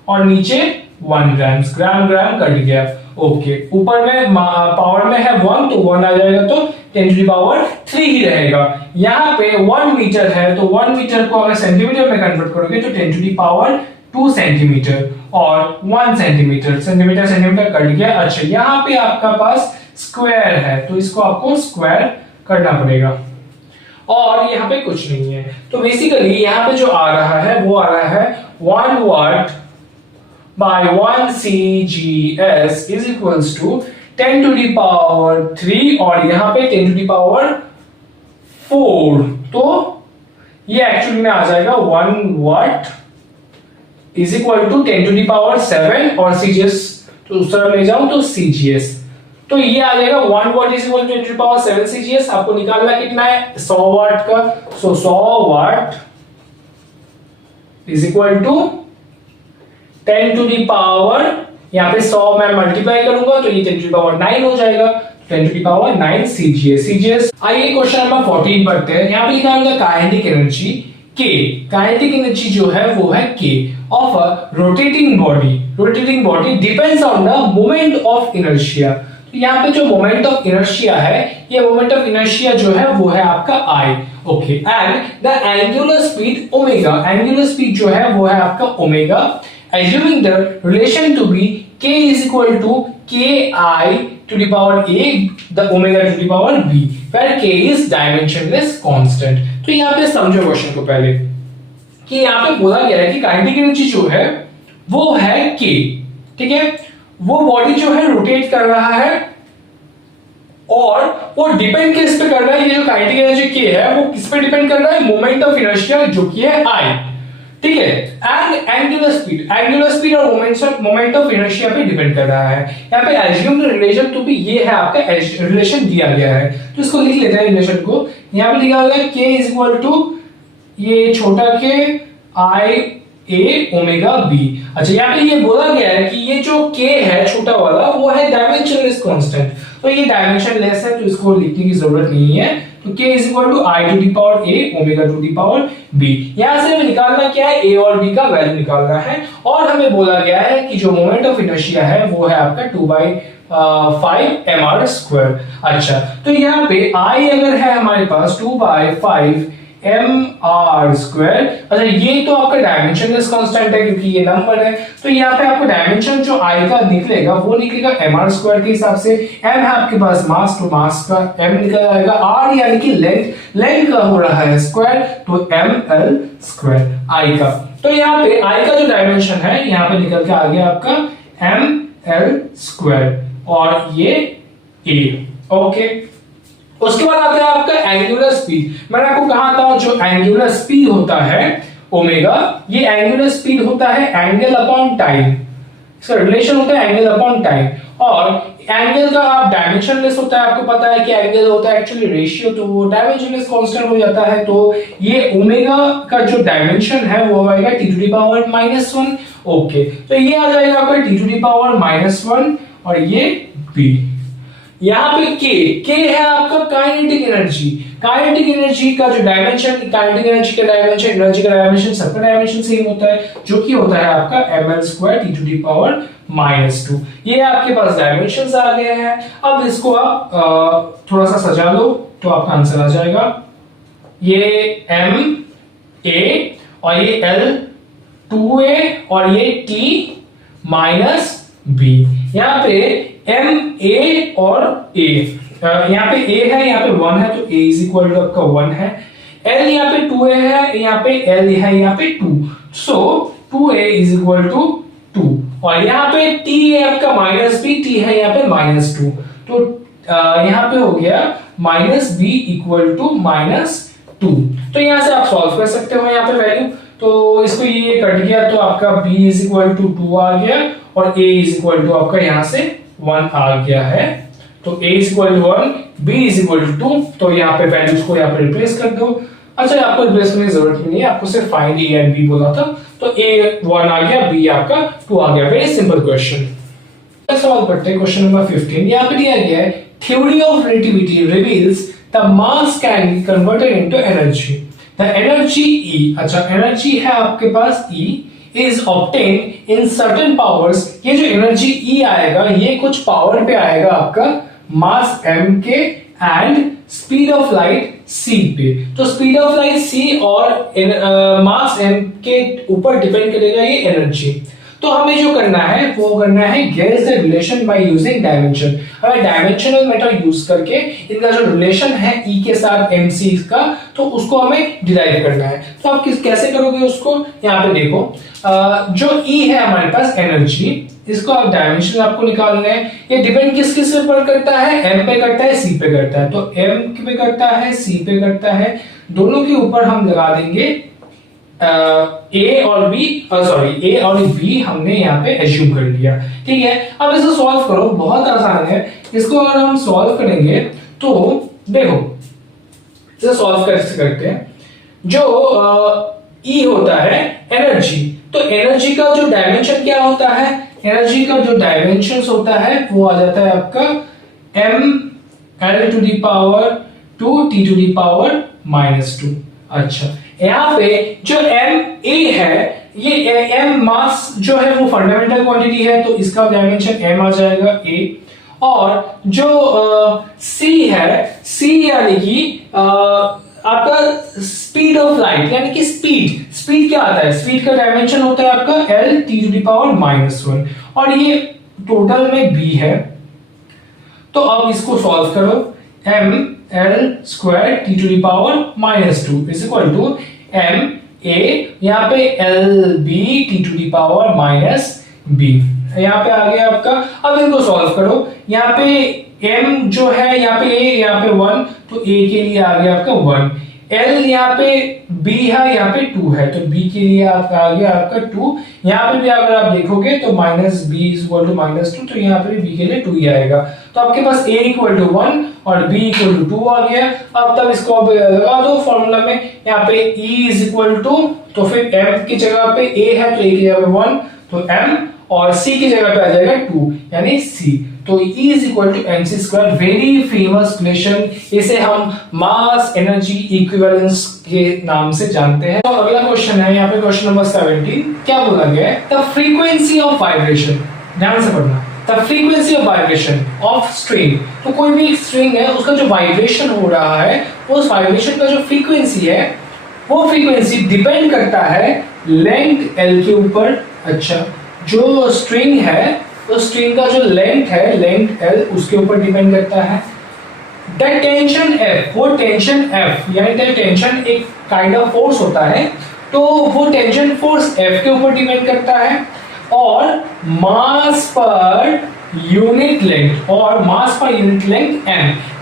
और नीचे 1 ग्राम्स, ग्राम ग्राम कट गया। ओके, ऊपर में पावर में है 1 तो 1 आ जाएगा, तो 10 टू द पावर 3 ही रहेगा। यहाँ पे 1 मीटर है तो 1 मीटर को अगर सेंटीमीटर में कन्वर्ट करोगे तो 10 टू द पावर 2 सेंटीमीटर और 1 सेंटीमीटर, सेंटीमीटर सेंटीमीटर कट गया। अच्छा, यहाँ पे आपका पास स्क्वायर है तो इसको आपको स्क्वायर करना पड़ेगा और यहाँ पे कुछ नहीं है, तो बेसिकली यहाँ पे जो आ रहा है वो आ रहा है 1 वाट by 1 CGS is equals to 10 to the power 3 और यहाँ पे 10 to the power 4, तो ये एक्चुअली में आ जाएगा 1 वाट is equal to 10 to the power 7 और CGS तो उस तरफ ले जाऊं तो CGS, तो ये आ जाएगा 1 वाट is equal to 10 to the power 7 CGS। आपको निकालना कितना है 100 वाट का, so 100 watt is equal to 10 to the power, यहाँ पे 100 मैं मल्टीप्लाई करूंगा तो ये 10 टू दी पावर 9 हो जाएगा, 10 टू दी पावर 9 CGS। आइए क्वेश्चन नंबर 14 पढ़ते हैं। यहाँ पे लिखा है kinetic energy K, kinetic energy जो है वो है K of a rotating body depends on the moment of inertia. तो यहाँ पे जो मोमेंट ऑफ इनर्शिया है, ये मोमेंट ऑफ इनर्शिया जो है वो है आपका I, okay, and the angular speed omega, angular speed जो है वो है आपका omega, assuming the relation to be k is equal to ki to the power a the omega to the power b where k is dimensionless constant। तो यहाँ पे समझो question को पहले कि यहाँ पे बोला गया है कि काइनेटिक एनर्जी जो है वो है k, ठीक है, वो बॉडी जो है रोटेट कर रहा है और वो डिपेंड किस पे कर रहा है, ये जो काइनेटिक एनर्जी k है वो किस पे डिपेंड कर रहा है, मोमेंट ऑफ इनर्शिया जो कि है I, ठीक है, एंड एंगुलर स्पीड और मोमेंट ऑफ इनर्शिया पे डिपेंड कर रहा है। यहाँ पे एज्यूम्ड रिलेशन टू बी, ये है आपका रिलेशन दिया गया है, तो इसको लिख लेते हैं रिलेशन को। यहाँ पे लिखा हुआ है k इज इक्वल टू ये छोटा k I a omega b। अच्छा, यहाँ पे ये बोला गया है कि ये जो k है छोटा वाला वो है डायमेंशनलेस कांस्टेंट, तो ये डायमेंशनलेस है तो इसको लिखने की जरूरत नहीं है, तो k is equal to I to the power a omega to the power b। यहाँ से हमें निकालना क्या है, a और b का वैल्यू निकालना है और हमें बोला गया है कि जो मोमेंट ऑफ इनर्शिया है वो है आपका 2/5 mr स्क्वायर। अच्छा, तो यहाँ पे I अगर है हमारे पास 2/5 mr स्क्वायर, अच्छा ये तो आपका डायमेंशनलेस कांस्टेंट है क्योंकि ये नंबर है, तो यहाँ पे आपको डायमेंशन जो I का निकलेगा वो निकलेगा mr स्क्वायर के हिसाब से। m है आपके पास मास, तो मास का m निकल आएगा, r यानी कि लेंथ का हो रहा है स्क्वायर, तो ml स्क्वायर I का। तो यहाँ पे I का जो डायमेंशन है यहाँ पे निकल के आ गया आपका ml स्क्वायर और ये a, ओके। उसके बाद आता है आपका एंगुलर स्पीड। मैंने आपको कहा था जो एंगुलर स्पीड होता है ओमेगा, ये एंगुलर स्पीड होता है एंगल अपॉन टाइम, इसका रिलेशन होता है एंगल अपॉन टाइम, और एंगल का आप डायमेंशनलेस होता है, आपको पता है कि एंगल होता है एक्चुअली रेशियो, तो वो डायमेंशनलेस कांस्टेंट हो जाता है, तो ये ओमेगा का जो डायमेंशन है वो आएगा t to the power -1, okay. तो ये आ जाएगा आपका t टू द पावर -1 और ये b। यहाँ पे k है आपका काइनेटिक एनर्जी, काइनेटिक एनर्जी का जो डायमेंशन, काइनेटिक एनर्जी का डायमेंशन, एनर्जी का डायमेंशन सबका डायमेंशन सेम होता है, जो कि होता है आपका ml square t to the power -2। ये आपके पास डायमेंशंस आ गए हैं। अब इसको आप थोड़ा सा सजा लो तो आपका आंसर आ जाएगा, ये m a और ये l 2a और ये t -b। यहाँ पे m a और a, यहाँ पे a है, यहाँ पे 1 है, तो a इज इक्वल टू आपका 1 है, l यहाँ पे 2a है, यहाँ पे l है, यहाँ पे 2, सो 2a इज इक्वल टू 2, और यहाँ पे t है आपका -b, t है यहाँ पे -2, तो यहाँ पे हो गया -b इक्वल टू -2। तो यहाँ से आप सॉल्व कर सकते हो यहाँ पे वैल्यू, तो इसको ये कट गया तो आपका b इज इक्वल टू 2 आ गया और a इज इक्वल टू आपका यहाँ से 1 आ गया है, तो a is equal to 1, b is equal to 2, तो यहाँ पे वैल्यूज को यहाँ पे रिप्लेस कर दो। अच्छा, आपको रिप्लेस करने की जरूरत नहीं है, आपको सिर्फ फाइंड a एंड b बोला था, तो a 1 आ गया, b आपका 2 आ गया, वेरी सिंपल क्वेश्चन। सवाल पढ़ते हैं क्वेश्चन नंबर 15। यहाँ पे दिया गया है theory of relativity reveals the mass can be converted into energy. The energy E, अच्छा एनर्जी है आपके पास E, is obtain in certain powers. ये जो एनर्जी ई आएगा ये कुछ पावर पे आएगा आपका मास एम के एंड स्पीड ऑफ लाइट सी पे। तो स्पीड ऑफ लाइट सी और मास एम के ऊपर डिपेंड करेगा ये एनर्जी। तो हमें जो करना है वो करना है guess the relation by using dimension. हमें डायमेंशनल मेथड यूज करके इनका जो रिलेशन है ई के साथ एम सी का, तो उसको हमें डिराइव करना है। तो आप कैसे करोगे उसको, यहाँ पे देखो जो ई है हमारे पास एनर्जी, इसको आप डायमेंशन आपको निकालना है। ये डिपेंड किस किस पर करता है, एम पे करता है, सी पे करता है। तो एम पे करता है, सी पे करता है, दोनों के ऊपर हम लगा देंगे ए और बी, सॉरी ए और बी हमने यहाँ पे एज्यूम कर लिया। ठीक है, अब इसे सॉल्व करो, बहुत आसान है। इसको अगर हम सॉल्व करेंगे तो देखो इसे सॉल्व कैसे करते हैं। जो ई होता है एनर्जी, तो एनर्जी का जो डायमेंशन क्या होता है, एनर्जी का जो डायमेंशन होता है वो आ जाता है आपका m l to the power 2 t to the power -2। अच्छा, यहाँ पे जो m a है, ये m मास जो है वो फंडामेंटल क्वांटिटी है, तो इसका डायमेंशन m आ जाएगा a। और जो c है, c यानी कि आपका स्पीड ऑफ लाइट, यानी कि स्पीड क्या आता है, स्पीड का डायमेंशन होता है आपका l t to the power -1, और ये टोटल में b है। तो अब इसको सॉल्व करो, m l square t to the power -2 is equal to m a, यहाँ पे l b t to the power -b, यहाँ पे आ गया आपका। अब इनको सॉल्व करो, यहाँ पे m जो है यहाँ पे a, यहाँ पे 1, तो a के लिए आ गया आपका 1, l यहाँ पे b है, यहाँ पे 2 है, तो b के लिए आपका आ गया आपका 2। यहाँ पे भी अगर आप देखोगे तो -b इज इक्वल टू -2, तो यहाँ पे b के लिए 2 ही आएगा। तो आपके पास a इक्वल टू 1 और b इक्वल टू 2 आ गया। अब तब इसको अब लगा दो फॉर्मूला में, यहाँ पे e इज इक्वल टू, तो फिर m की जगह पे a है तो a की जगह पे 1, तो m, और c की जगह पे आ जाएगा 2 यानी c। तो E is equal to mc square, very famous relation, इसे हम मास एनर्जी इक्विवेलेंस के नाम से जानते हैं। तो अगला क्वेश्चन है यहाँ पे क्वेश्चन नंबर 17। क्या बोला गया है, द फ्रीक्वेंसी ऑफ वाइब्रेशन, ध्यान से पढ़ना, the frequency of vibration of string. तो कोई भी स्ट्रिंग है उसका जो वाइब्रेशन हो रहा है, उस वाइब्रेशन का जो फ्रीक्वेंसी है वो फ्रीक्वेंसी डिपेंड करता है लेंथ L के ऊपर। अच्छा, जो स्ट्रिंग है तो स्ट्रिंग का जो लेंथ है, लेंथ L, उसके ऊपर डिपेंड करता है। द टेंशन F, वो टेंशन F यानी द टेंशन एक काइंड ऑफ फोर्स होता है, तो वो टेंशन फोर्स F के ऊपर डिपेंड करता है। और मास पर यूनिट लेंथ, और मास पर यूनिट लेंथ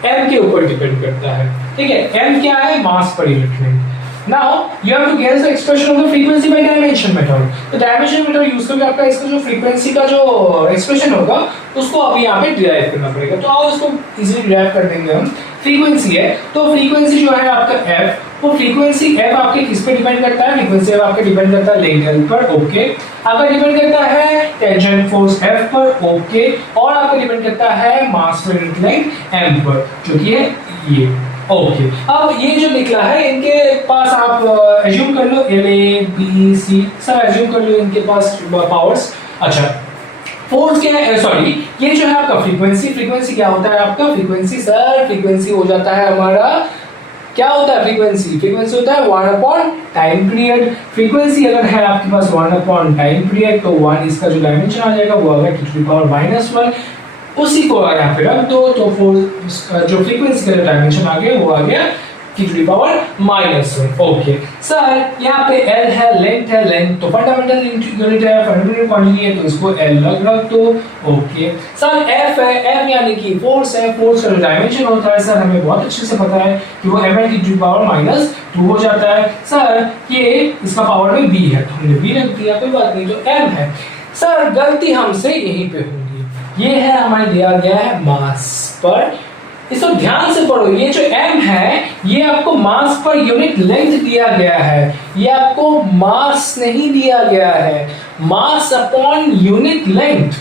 m के ऊपर डिपेंड करता है। ठीक है, m क्या है, mass per unit length. Now you have to guess the expression of the frequency by dimension method। तो डायमेंशन मेथड यूज करके आपका इसका जो फ्रीक्वेंसी का जो एक्सप्रेशन होगा उसको अभी यहाँ पे डिराइव करना पड़ेगा। तो आओ इसको इजीली डिराइव कर देंगे हम। फ्रीक्वेंसी है, तो फ्रीक्वेंसी जो है आपका f, वो फ्रीक्वेंसी f आपके किस पे डिपेंड करता है, फ्रीक्वेंसी f आपके डिपेंड करता है लेंथ L पर, ओके। आपका डिपेंड करता है टेंशन फोर्स F पर, ओके, और आपका डिपेंड करता है mass per unit length m पर, जो कि है ये, ओके। अब ये जो निकला है इनके पास आप एज्यूम कर लो L A B C सब एज्यूम कर लो इनके पास पावर्स। अच्छा, फोर्स क्या है, सॉरी, ये जो है आपका फ्रीक्वेंसी, फ्रीक्वेंसी क्या होता है आपका, फ्रीक्वेंसी सर, फ्रीक्वेंसी हो जाता है हमारा, क्या होता है फ्रीक्वेंसी, फ्रीक्वेंसी होता है 1 अपॉन टाइम पीरियड। फ्रीक्वेंसी अगर है आपके पास 1 अपॉन टाइम पीरियड, तो 1 इसका जो डायमेंशन आ जाएगा वो आ गया t टू द पावर -1, उसी को यहाँ पे रख दो, तो जो फ्रीक्वेंसी का डायमेंशन आ गया वो आ गया t to the power -1, okay. Sir यहाँ पे L है, लेंथ है, लेंथ तो फंडामेंटल यूनिट है, फंडामेंटल क्वांटिटी है, तो इसको L रख दो, ओके। सर F है, F यानी कि फोर्स है, फोर्स का जो डायमेंशन होता है सर हमें बहुत अच्छे से पता है कि वो ml t to the power -2 हो जाता है। सर ये इसका पावर में b है, तो हमने b रख दिया, कोई बात नहीं, तो m है। सर गलती हमसे यहीं पे होगी, ये है हमारे दिया गया है मास पर, इसको ध्यान से पढ़ो, ये जो m है ये आपको मास पर यूनिट लेंथ दिया गया है, ये आपको मास नहीं दिया गया है, मास अपॉन यूनिट लेंथ।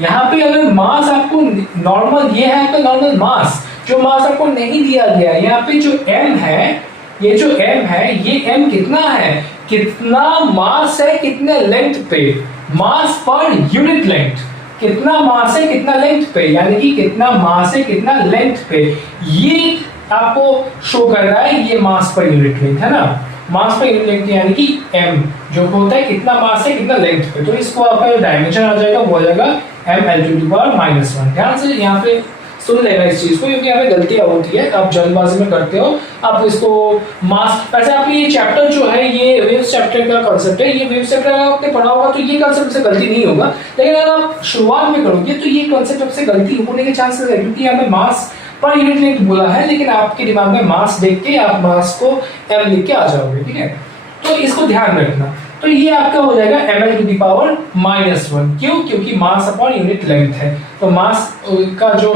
यहाँ पे अगर मास आपको नॉर्मल, ये है आपका नॉर्मल मास, जो मास आपको नहीं दिया गया, यहाँ पे जो m है, ये जो m है, ये m कितना है, कितना मास है कितने लेंथ पे, मास पर यूनिट लेंथ, कितना मास है कितना लेंथ पे, यानी कि कितना मास है कितना लेंथ पे, ये आपको शो कर रहा है, ये मास पर यूनिट लेंथ है ना, मास पर यूनिट लेंथ यानी कि m जो होता है कितना मास है कितना लेंथ पे, तो इसको आपका डायमेंशन आ जाएगा, वो हो जाएगा m(L⁻⁻⁻1). ध्यान से यहाँ पे सुन लेना इस चीज को, क्योंकि यहाँ पे गलतियां होती है, आप जल्दबाजी में करते हो, आप इसको मास, वैसे आपके ये चैप्टर जो है, ये वेव्स चैप्टर का कांसेप्ट है, ये वेव्स चैप्टर अगर आपने पढ़ा होगा तो ये कांसेप्ट से गलती नहीं होगा, लेकिन अगर आप शुरुआत में करोगे तो ये कांसेप्ट आपसे गलती होने के चांसेस है, क्योंकि यहाँ पे मास पर यूनिट लेंथ बोला है, लेकिन आपके दिमाग में मास देख के आप मास को m लिख के आ जाओगे, ठीक है, तो इसको ध्यान रखना। तो ये आपका हो जाएगा ml⁻⁻1, क्यों, क्योंकि मास अपॉन यूनिट लेंथ है, तो मास का जो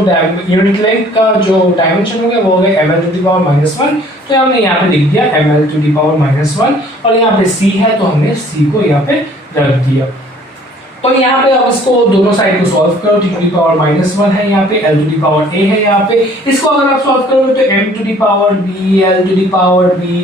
यूनिट लेंथ का जो डायमेंशन हो गया वो हो गया ml⁻⁻1, तो हमने यहाँ पे लिख दिया ml⁻⁻1, और यहाँ पे c है तो हमने c को यहाँ पे रख दिया। तो यहाँ पे अब इसको दोनों साइड को सॉल्व करो, t⁻⁻1 है यहाँ पे, l⁻a है यहाँ पे, इसको अगर आप सॉल्व करोगे तो m⁻b, l⁻b,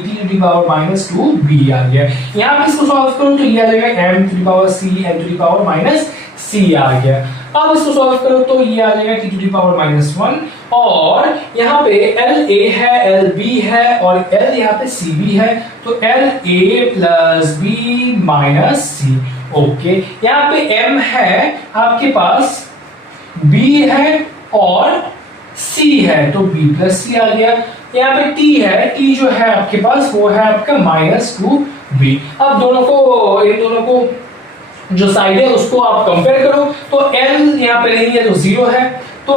t⁻−2b आ गया। यहाँ पे इसको सॉल्व करो तो ये आ जाएगा m⁻c, l⁻−c आ गया। अब इसको सॉल्व करो तो ये आ जाएगा t⁻−1, और यहाँ पे LA है, LB है, और L यहाँ पे CB है, तो LA + B - C। ओके, यहाँ पे M है आपके पास, B है और C है, तो B + C आ गया। यहाँ पे T है, T जो है आपके पास वो है आपका -2B। अब इन दोनों को जो साइड है उसको आप कंपेयर करो, तो L यहाँ पे नहीं है तो 0 है, तो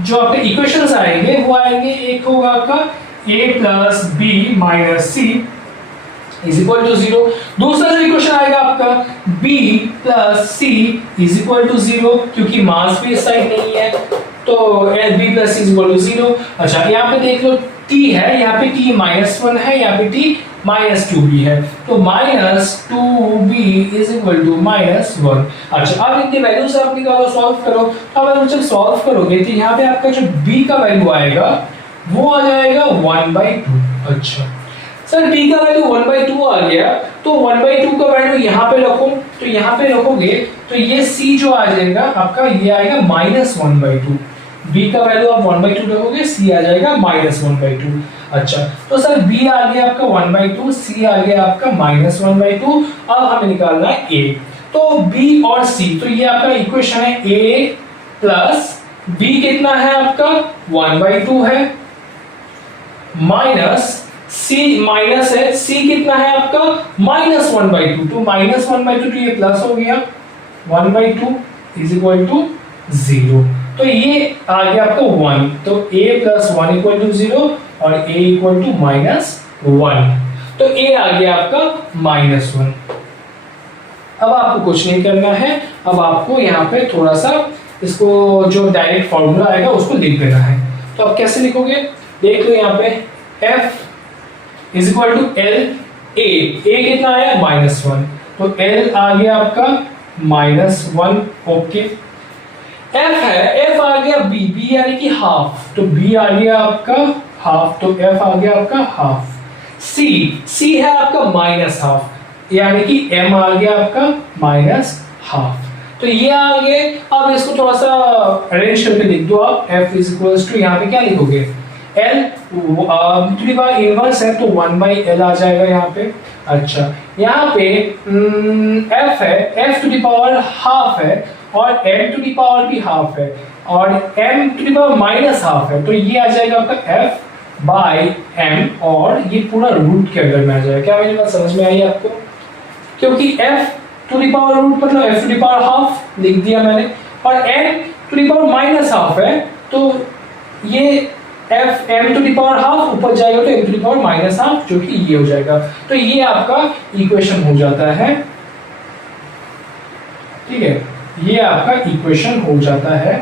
जो आपके इक्वेशंस आएंगे वो आएंगे, एक होगा आपका A + B - C = 0, दूसरा जो इक्वेशन आएगा आपका B + C = 0, क्योंकि मास भी इस साइड नहीं है, तो B + C = 0। अच्छा, यहाँ पे देख लो T है, यहाँ पे T -1 है, यहाँ पे T -2B है, तो -2B = -1। अच्छा, अब इनकी वैल्यू से आप निकालो, सॉल्व करो। अब जब सॉल्व करोगे तो यहाँ पे आपका जो B का वैल्यू आएगा वो आ जाएगा 1/2। अच्छा सर, B का वैल्यू 1/2 आ गया, तो 1/2 का वैल्यू यहाँ पे रखो, तो यहाँ पे रखोगे तो ये C जो आ जाएगा आपका, ये आएगा -1/2। B का वैल्यू आप 1/2 रखोगे, C आ जाएगा -1/2। अच्छा, तो सर B आ गया आपका 1/2, C आ गया आपका -1/2। अब हमें निकालना है A, तो B और C, तो ये आपका इक्वेशन है A + B कितना है आपका 1/2 है, माइनस C माइनस है, C कितना है आपका -1/2, तो -1/2 तो ये प्लस हो गया, 1/2 = 0, तो ये आ गया आपका 1, तो A + 1 = 0 और A = -1, तो A आ गया आपका -1। अब आपको कुछ नहीं करना है, अब आपको यहाँ पे थोड़ा सा इसको जो डायरेक्ट फॉर्मूला आएगा उसको लिख देना है। तो आप कैसे लिखोगे, देख लो यहाँ पे F = L A कितना आया -1, तो L आ गया आपका -1। ओके, F है, F आ गया B यानी कि हाफ, तो B आ गया आपका हाफ, तो F आ गया आपका हाफ। C है आपका -1/2 यानी कि M आ गया आपका -1/2, तो ये आ गए। अब इसको थोड़ा सा अरेंज करके लिख दो आप, F = यहाँ पे क्या लिखोगे, L इनवर्स है तो 1/L आ जाएगा यहाँ पे। अच्छा, यहाँ पे F है, F⁻½ है, और M⁻² है, और M⁻⁻½ है, तो ये आ जाएगा आपका F/M, और ये पूरा रूट के अंदर में आ जाएगा। क्या मेरी बात समझ में आई आपको, क्योंकि F⁻√ मतलब F⁻½ लिख दिया मैंने, और M⁻⁻½ है, तो ये M⁻½ ऊपर जाएगा तो M⁻⁻½ जो कि ये हो जाएगा, तो ये आपका इक्वेशन हो जाता है। ठीक है, ये आपका इक्वेशन हो जाता है।